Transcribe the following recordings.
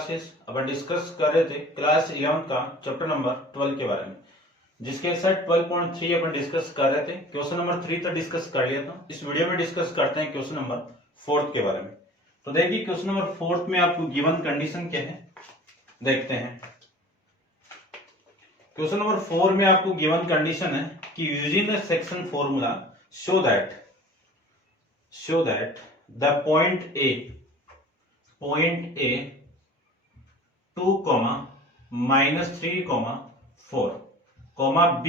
Classes अपन discuss कर रहे थे क्लास 11 का चैप्टर नंबर 12 के बारे में, जिसके साथ 12.3 अपन डिस्कस कर रहे थे। क्वेश्चन नंबर 3 तक डिस्कस कर लिया था। इस वीडियो में डिस्कस करते हैं क्वेश्चन नंबर 4 के बारे में। तो देखिए क्वेश्चन नंबर 4 में आपको गिवन कंडीशन क्या है, देखते हैं। क्वेश्चन नंबर 4 में आपको गिवन कंडीशन है कि using the section formula show that the point A 2, -3, 4, B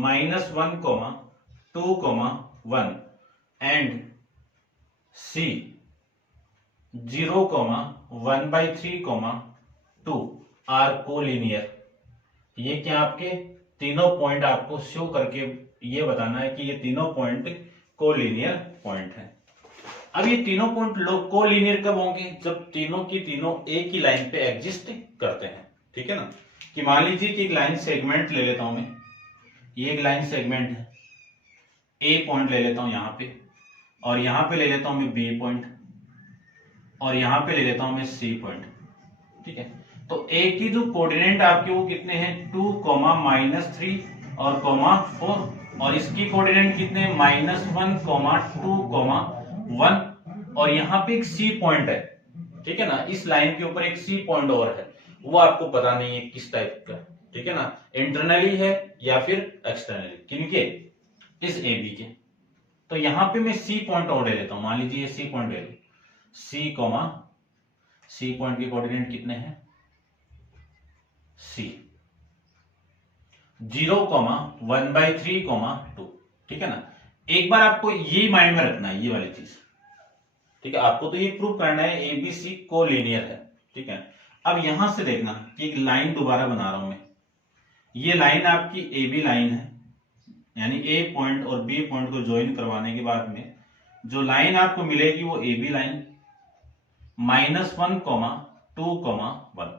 -1, 2, 1 and C 0, 1/3, 2 are collinear. ये क्या आपके तीनों पॉइंट आपको शो करके ये बताना है कि ये तीनों पॉइंट कोलिनियर पॉइंट है। अब ये तीनों पॉइंट कोलिनियर कब होंगे? जब तीनों की तीनों एक ही लाइन पे एग्जिस्ट करते हैं, ठीक है ना। कि मान लीजिए कि एक लाइन सेगमेंट ले लेता हूं मैं, ये एक लाइन सेगमेंट है, ए पॉइंट ले लेता हूं यहां पे, और यहां पे ले लेता हूं मैं बी पॉइंट, और यहां पे ले लेता हूं मैं सी पॉइंट, ठीक है। तो ए की जो कोऑर्डिनेट आपके वो कितने हैं? 2, -3 और 4, और इसकी कोऑर्डिनेट कितने हैं? -1, 2, 1, और यहां पे एक सी पॉइंट है, ठीक है ना। इस लाइन के ऊपर एक सी पॉइंट और है, वो आपको पता नहीं है किस टाइप का, ठीक है ना। इंटरनली है या फिर एक्सटर्नली, किनके? इस ए बी के। तो यहां पे मैं सी पॉइंट और ले लेता हूं, मान लीजिए ये सी पॉइंट ले लो, सी पॉइंट के कोऑर्डिनेट कितने हैं? सी 0, 1/3, 2, ठीक है ना। एक बार आपको ये माइंड में रखना है, ये वाली चीज, ठीक है। आपको तो ये प्रूव करना है एबीसी कोलिनियर है, ठीक है। अब यहां से देखना कि एक लाइन दोबारा बना रहा हूं मैं। ये लाइन आपकी ए बी लाइन है, यानी ए पॉइंट और बी पॉइंट को ज्वाइन करवाने के बाद में जो लाइन आपको मिलेगी वो ए बी लाइन, -1, 2, 1,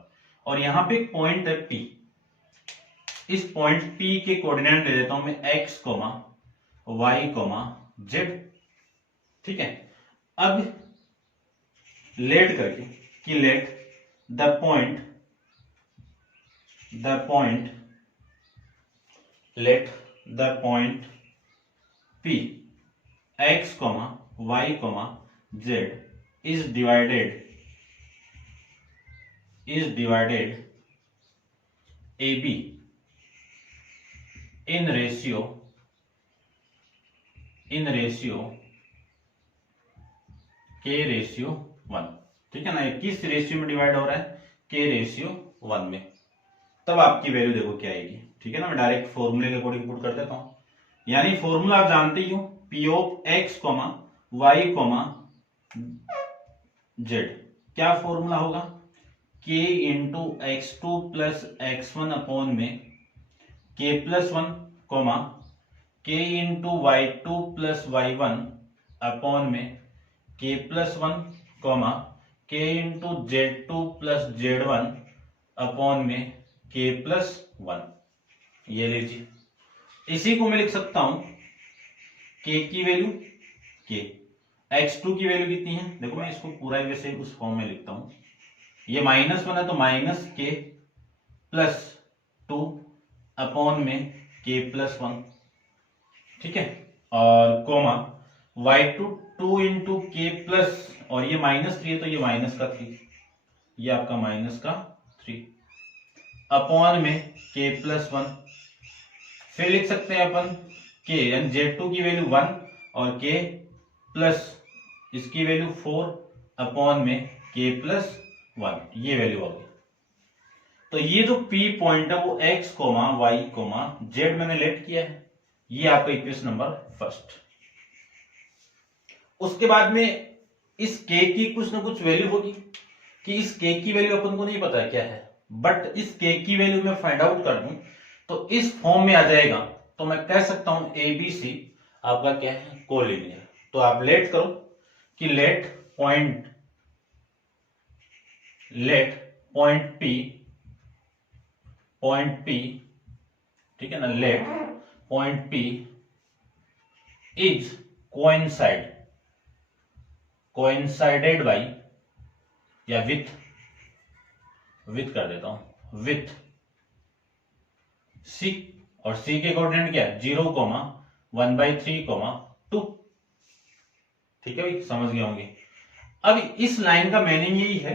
और यहां पे एक पॉइंट है P। इस पॉइंट P के कोऑर्डिनेट ले लेता हूं मैं x, y, z, ठीक है। अब लेट करके कि let the point P x, y, z is divided AB in ratio K/1, ठीक है ना। ये किस रेशियो में डिवाइड हो रहा है? K/1 में। तब आपकी वैल्यू देखो क्या आएगी, ठीक है ना। मैं डायरेक्ट फॉर्मूले के अकॉर्डिंग पुट कर देता हूं। यानी फॉर्मूला आप जानते ही हो, P of x, y, z। क्या फॉर्मूला होगा? K into x2 plus x1 upon में K+1, K into y2 plus y1 upon में K+1, K into z2 plus z1 upon में K+1। ये लीजिए, इसी को मैं लिख सकता हूं K की वैल्यू, K x2 की वैल्यू कितनी है? देखो मैं इसको पूरा वैसे उस फॉर्म में लिखता हूं। ये -1 है तो -K+2 अपॉन में K+1, ठीक है। और कोमा y2 2 इंटू K+, और ये -3 है तो ये -3, ये आपका -3 अपॉन में K+1। फिर लिख सकते हैं अपन K यानी Z2 की वैल्यू 1 और K प्लस इसकी वैल्यू 4 अपॉन में K+1, ये वैल्यू होगी। तो ये जो P पॉइंट है वो x, y, z मैंने लेट किया है। ये आपका इक्वेशन नंबर फर्स्ट। उसके बाद में इस K की कुछ ना कुछ वैल्यू होगी, कि इस K की वैल्यू अपन को नहीं पता क्या है, बट इस K की वैल्यू मैं फाइंड आउट कर दूं तो इस फॉर्म में आ जाएगा। तो मैं कह सकता हूं ABC आपका क्या है? कोलिनियर। तो आप लेट करो कि लेट पॉइंट P, ठीक है ना। Let point P is coincided by या विथ विथ कर देता हूं, विथ सी, और सी के कोऑर्डिनेट क्या है 0,1/3,2। ठीक है भाई, समझ गए होंगे। अब इस लाइन का मीनिंग यही है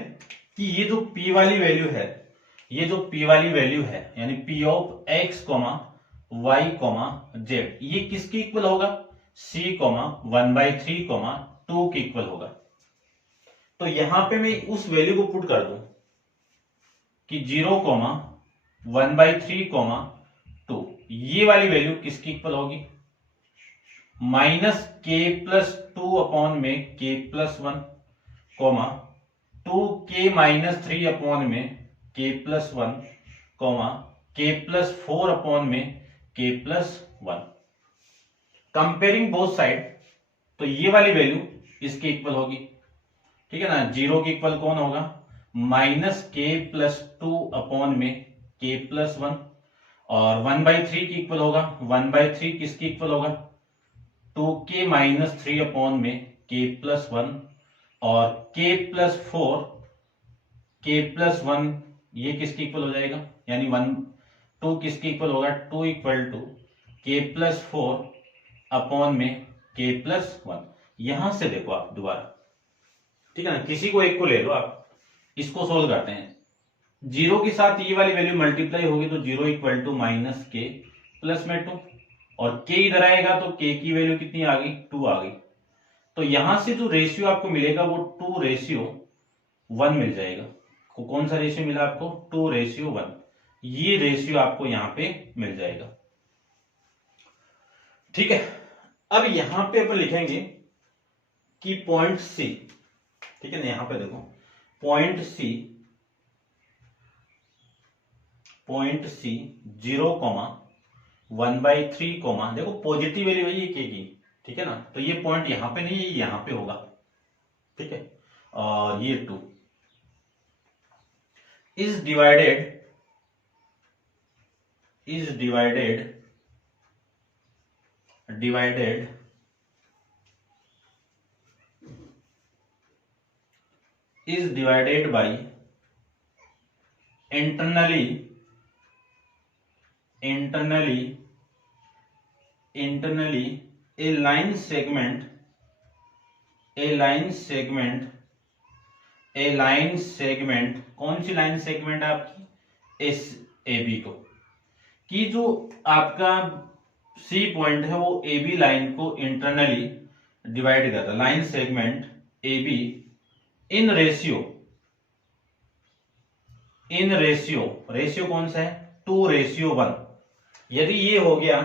कि ये जो p वाली वैल्यू है, ये जो p वाली वैल्यू है यानी p of x, y, z, ये किसके इक्वल होगा, c, 1/3, 2 के इक्वल होगा। तो यहां पे मैं उस वैल्यू को पुट कर दूं कि 0,1/3, 2, ये वाली वैल्यू किसकी इक्वल होगी, -k+2 अपॉन में k+1, 2k-3 अपॉन में k+1, k+4 अपॉन में k+1। कंपेयरिंग बोथ साइड, तो ये वाली वैल्यू इसके इक्वल होगी। ठीक है ना, 0 के इक्वल कौन होगा, -k+2 अपॉन में k+1, और 1/3 की इक्वल होगा, 1/3 किसकी इक्वल होगा, 2k-3 अपॉन में k+1, और k+4, k+1 ये किसके इक्वल हो जाएगा, यानी 2 किसके इक्वल होगा, 2 = k+4 अपॉन में k+1। यहां से देखो आप दोबारा, ठीक है ना, किसी को एक को ले लो आप, इसको सोल्व करते हैं। 0 के साथ ये वाली वैल्यू मल्टीप्लाई होगी तो 0 = -k प्लस में 2, और k इधर आएगा तो k की वैल्यू कितनी आ गई, 2 आ गई। तो यहां से जो रेशियो आपको मिलेगा वो 2:1 मिल जाएगा। कौन सा रेशियो मिला आपको, 2:1। ये रेशियो आपको यहां पे मिल जाएगा। ठीक है, अब यहां पे अपन लिखेंगे कि पॉइंट सी, ठीक है ना, यहां पे देखो पॉइंट सी 0,1/3, देखो पॉजिटिव वैल्यू है ये के की, ठीक है ना, तो ये पॉइंट यहां पे नहीं है, यहां पे होगा। ठीक है, और ये 2 is divided by internally a line segment कौन सी लाइन सेगमेंट है आपकी, एस ए बी को, कि जो आपका सी पॉइंट है वो ए बी लाइन को इंटरनली डिवाइड करता है। Line segment A be in ratio कौन सा है, 2:1। यदि ये हो गया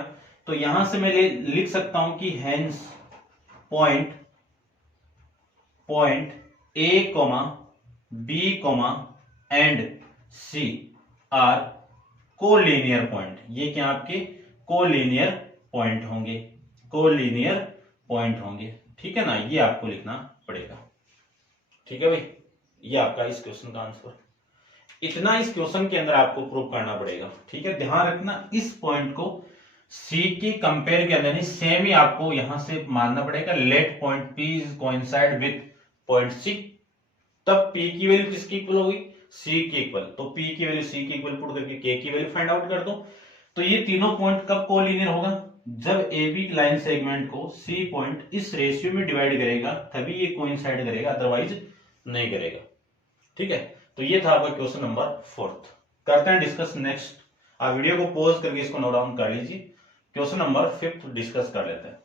तो यहां से मैं लिख सकता हूं कि hence point A, B, and C are collinear point. ये क्या आपके कोलिनियर पॉइंट होंगे, ठीक है ना, ये आपको लिखना पड़ेगा। ठीक है भाई, ये आपका इस क्वेश्चन का आंसर, इतना इस क्वेश्चन के अंदर आपको प्रूव करना पड़ेगा। ठीक है, ध्यान रखना इस पॉइंट को सी की कंपेयर के अंदर नहीं, सेम ही आपको यहां से मानना पड़ेगा। Let point P is coincide with point C, तब पी की वैल्यू किसकी इक्वल होगी, सी की इक्वल। तो पी की वैल्यू सी की इक्वल पुट करके के की वैल्यू फाइंड आउट कर दो। तो ये तीनों पॉइंट कब कोलिनियर होगा, जब ए बी लाइन सेगमेंट को सी पॉइंट इस रेशियो में डिवाइड करेगा, तभी ये कोइंसाइड करेगा, अदरवाइज नहीं करेगा। ठीक है, तो ये था आपका क्वेश्चन नंबर 4। करते हैं डिस्कस नेक्स्ट। आप वीडियो को पॉज करके इसको नोट डाउन कर लीजिए, क्वेश्चन नंबर 5 डिस्कस कर लेते हैं।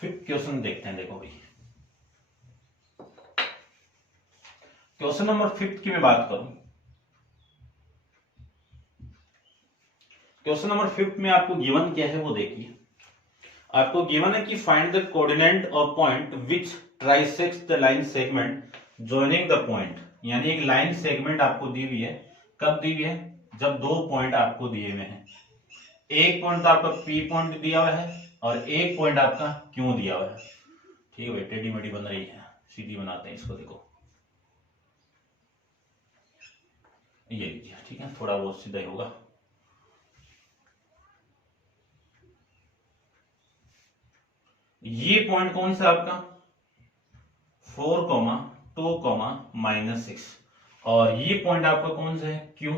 फिफ्थ क्वेश्चन देखते हैं। देखो भाई, क्वेश्चन नंबर 5 की मैं बात करूं, क्वेश्चन नंबर 5 में आपको गिवन क्या है वो देखिए। आपको गिवन है कि find the coordinate of point which trisects the line segment joining the point. यानी एक लाइन सेगमेंट आपको दी हुई है, कब दी हुई है, जब दो पॉइंट आपको दिए हुए हैं। एक पॉइंट तो आपका पी पॉइंट दिया हुआ है और एक पॉइंट आपका क्यों दिया हुआ है। ठीक है भाई, टेढ़ी मेढ़ी बन रही है, सीधी बनाते हैं इसको। देखो ये लीजिए, ठीक है, थोड़ा बहुत सीधा ही होगा। ये पॉइंट कौन सा आपका 4, 2, -6 और ये पॉइंट आपका कौन सा है Q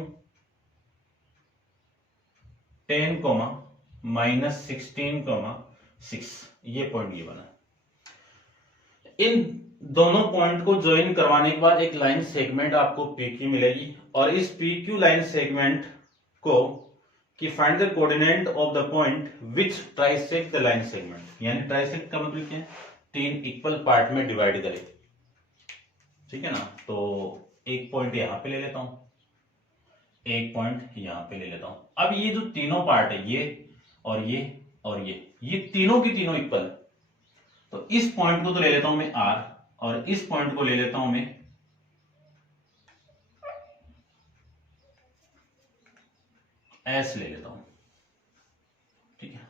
10, -16, 6 ये पॉइंट ये बना। इन दोनों पॉइंट को ज्वाइन करवाने के बाद एक लाइन सेगमेंट आपको PQ मिलेगी और इस PQ लाइन सेगमेंट को कि find the coordinate of the point which trisect the line segment, यानी ट्राइसेक्ट का मतलब क्या है, 3 इक्वल पार्ट में डिवाइड करे, ठीक है ना। तो एक पॉइंट यहां पे ले लेता हूं, एक पॉइंट यहां पे ले लेता हूं। अब ये जो तीनों पार्ट है, ये और ये और ये तीनों की तीनों इक्वल, तो इस पॉइंट को तो ले लेता हूं मैं R और इस पॉइंट को ले लेता हूं मैं S ले लेता हूं, ठीक है।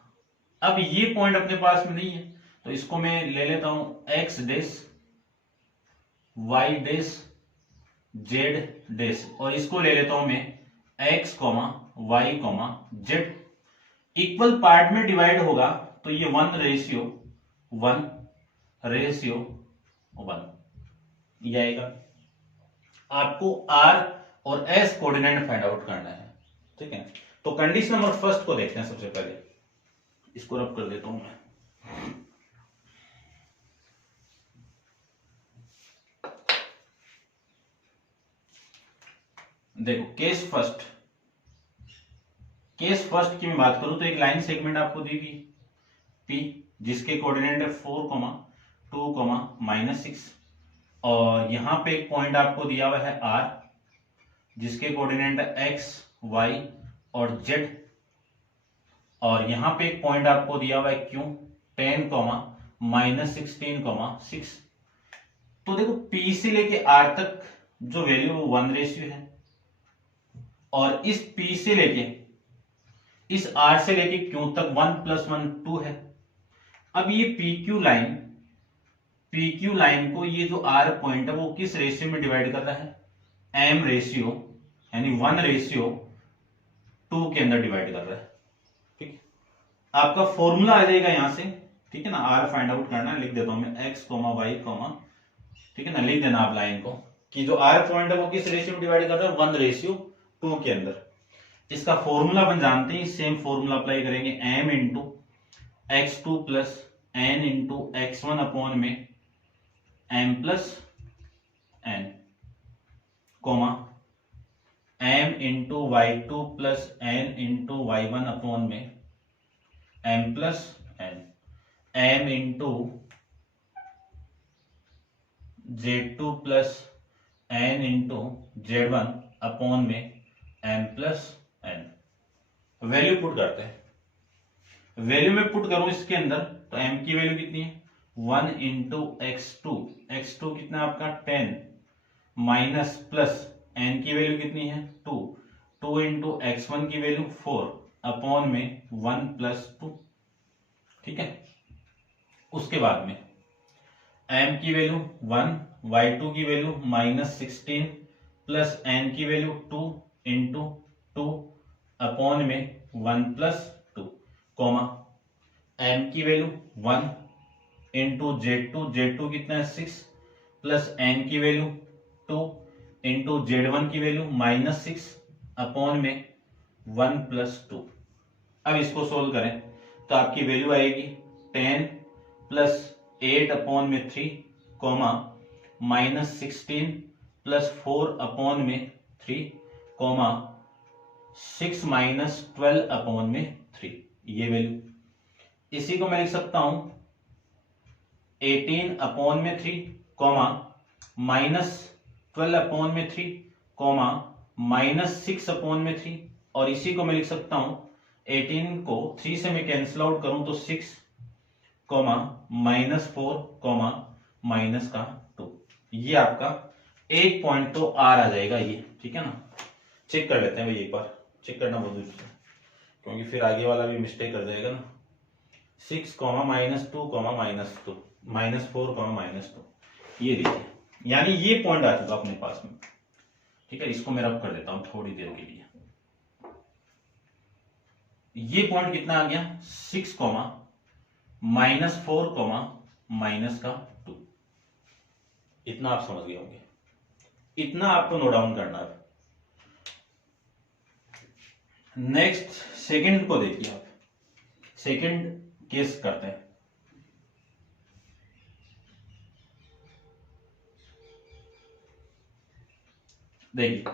अब ये पॉइंट अपने पास में नहीं है तो इसको मैं ले लेता हूं X dash Y dash Z dash और इसको ले लेता हूं मैं X, Y, Z। Equal part में डिवाइड होगा तो ये 1:1 ये आएगा। आपको R और S कोऑर्डिनेट फाइंड आउट करना है, ठीक है। तो कंडीशन नंबर फर्स्ट को देखते हैं। सबसे पहले इसको रब कर देता हूं मैं। देखो केस फर्स्ट की मैं बात करूं तो एक लाइन सेगमेंट आपको दी गई P जिसके कोऑर्डिनेट है 4, 2, -6 और यहां पे एक पॉइंट आपको दिया हुआ है R जिसके कोऑर्डिनेट है X, Y और Z और यहां पे एक पॉइंट आपको दिया हुआ है Q 10, -16, 6। तो देखो P से लेके R तक जो वैल्यू वो 1:, है और इस P से लेके इस R से लेके Q तक 1 + 1 2 है। अब ये PQ लाइन को ये जो R पॉइंट है वो किस रेशियो में डिवाइड कर रहा है, M रेशियो, यानी 1:2 के अंदर डिवाइड कर रहा है, ठीक है। आपका फॉर्मूला आ जाएगा यहां से, ठीक है ना। R फाइंड आउट करना है, लिख देता हूं मैं X, Y, ठीक है ना। लिख देना आप लाइन को कि जो R पॉइंट है वो किस रेशियो में डिवाइड कर रहा है, 1:2 के अंदर। इसका फॉर्मूला अपन जानते हैं, सेम फॉर्मूला अप्लाई करेंगे, M × X2 + N × X1 upon में M + N, M × Y2 + N × Y1 upon में M + N, M × Z2 + N × Z1 upon में M + N। वैल्यू पुट करते हैं, वैल्यू में पुट करूं इसके अंदर तो M की वैल्यू कितनी है 1 × X2 कितना आपका 10 माइनस प्लस N की वैल्यू कितनी है 2 × X1 की वैल्यू 4 अपॉन में 1 + 2, ठीक है। उसके बाद में M की वैल्यू 1, Y2 की वैल्यू -16 प्लस N की वैल्यू 2 × 2 अपॉन में 1 + 2, M की वैल्यू 1 × Z2 कितना है 6 प्लस N की वैल्यू 2 × Z1 की वैल्यू -6 अपॉन में 1 + 2। अब इसको सोल्व करें तो आपकी वैल्यू आएगी 10 + 8 अपॉन में 3, -16 + 4 अपॉन में 3, 6 - 12 अपॉन में 3, ये वैल्यू। इसी को मैं लिख सकता हूं 18 अपॉन में 3, -12 अपॉन में 3, -6 अपॉन में 3 और इसी को मैं लिख सकता हूं 18 को 3 से मैं कैंसिल आउट करूं तो 6, -4, -2। ये आपका एक पॉइंट तो R आ जाएगा ये, ठीक है ना। चेक कर लेते हैं भाई, एक बार चेक करना बहुत जरूरी है क्योंकि फिर आगे वाला भी मिस्टेक कर जाएगा ना। 6, -2, -4, -2 ये देखिए, यानी ये पॉइंट आ चुका अपने पास में, ठीक है। इसको मैं रब कर देता हूं थोड़ी देर के लिए। ये पॉइंट कितना आ गया 6, -4 कॉमा -2। इतना आप समझ गए होंगे, इतना आपको नोट डाउन करना है। नेक्स्ट सेकंड को देखिए आप, सेकंड केस करते हैं। देखिए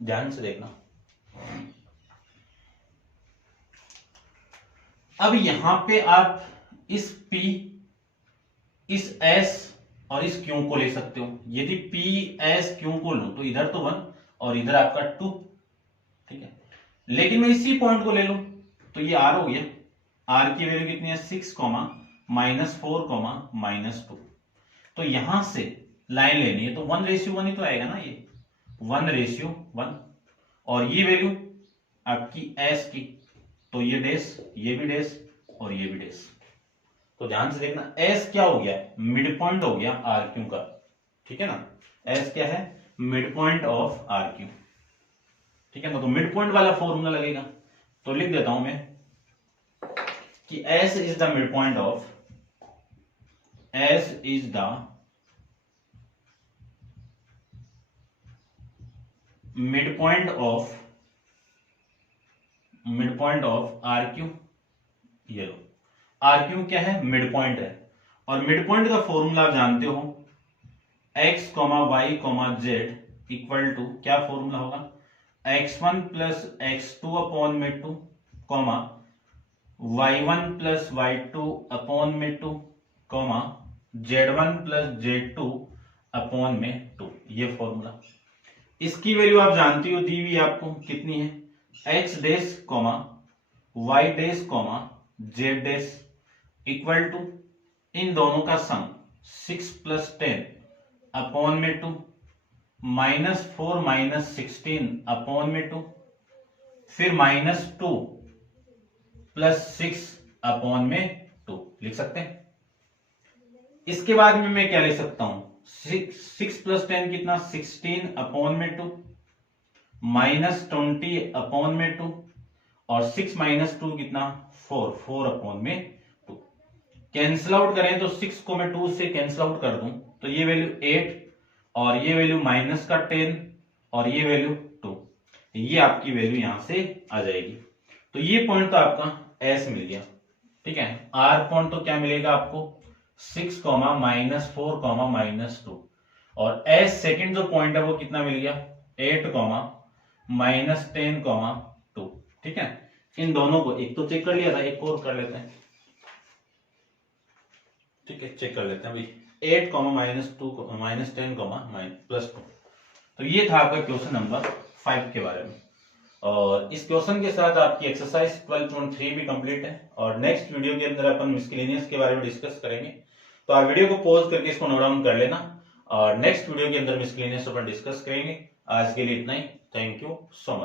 ध्यान से देखना। अब यहां पे आप इस P, इस S और इस Q को ले सकते हो। यदि P S Q को लूं तो इधर तो 1 और इधर आपका 2, ठीक है। लेकिन मैं इसी पॉइंट को ले लूं तो ये R हो गया। R की वैल्यू कितनी है 6 -4 -2। तो यहां से लाइन लेनी है तो 1:1 ही तो आएगा ना, ये 1:1। और ये वैल्यू आपकी S की, तो ये डैश, ये भी डैश और ये भी डैश। तो ध्यान से देखना, S क्या हो गया, मिड पॉइंट हो गया RQ का, ठीक है ना। S क्या है, मिड पॉइंट ऑफ RQ, ठीक है ना। तो मिड पॉइंट वाला फॉर्मूला लगेगा, तो लिख देता हूं मैं कि S is the mid point of, S is the mid point of RQ। ये लो, RQ क्या है, मिड पॉइंट है। और मिड पॉइंट का फॉर्मूला आप जानते हो, x, y, z equal to, क्या फॉर्मूला होगा, x1 प्लस x2 अपॉन में 2, y1 प्लस y2 अपॉन में 2, z1 प्लस z2 अपॉन में 2। ये फॉर्मूला, इसकी वैल्यू आप जानती हो, दी हुई आपको कितनी है, x dash y dash z dash equal to इन दोनों का सम 6 + 10 अपॉन में 2, -4 - 16 अपॉन में 2, फिर -2 + 6 अपॉन में 2 लिख सकते हैं। इसके बाद में मैं क्या ले सकता हूं, 6 + 10 कितना, 16 अपॉन में 2, -20 अपॉन में 2 और 6 - 2 कितना, 4 अपॉन में 2। कैंसिल आउट करें तो 6 को मैं 2 से कैंसिल आउट कर दूं तो ये वैल्यू 8 और ये वैल्यू -10 और ये वैल्यू 2, ये आपकी वैल्यू यहां से आ जाएगी। तो ये पॉइंट तो आपका S मिल गया, ठीक है। R पॉइंट तो क्या मिलेगा आपको, 6, -4, -2 और S सेकंड जो पॉइंट है वो कितना मिल गया, 8, -10, 2, ठीक है। इन दोनों को एक तो चेक कर लिया था, एक और कर लेते हैं, ठीक है। चेक कर लेते हैं भाई, 8, -2, -10, +2। तो ये था आपका क्वेश्चन नंबर 5 के बारे में। और इस क्वेश्चन के साथ आपकी एक्सरसाइज 12.3 भी कंप्लीट है। और नेक्स्ट वीडियो के अंदर अपन मिसलेनियस के बारे में डिस्कस करेंगे। तो आप वीडियो को पॉज करके इसको नोट डाउन कर लेना और नेक्स्ट वीडियो के अंदर मिसलेनियस अपन डिस्कस करेंगे। आज के लिए इतना ही। Thank you so much.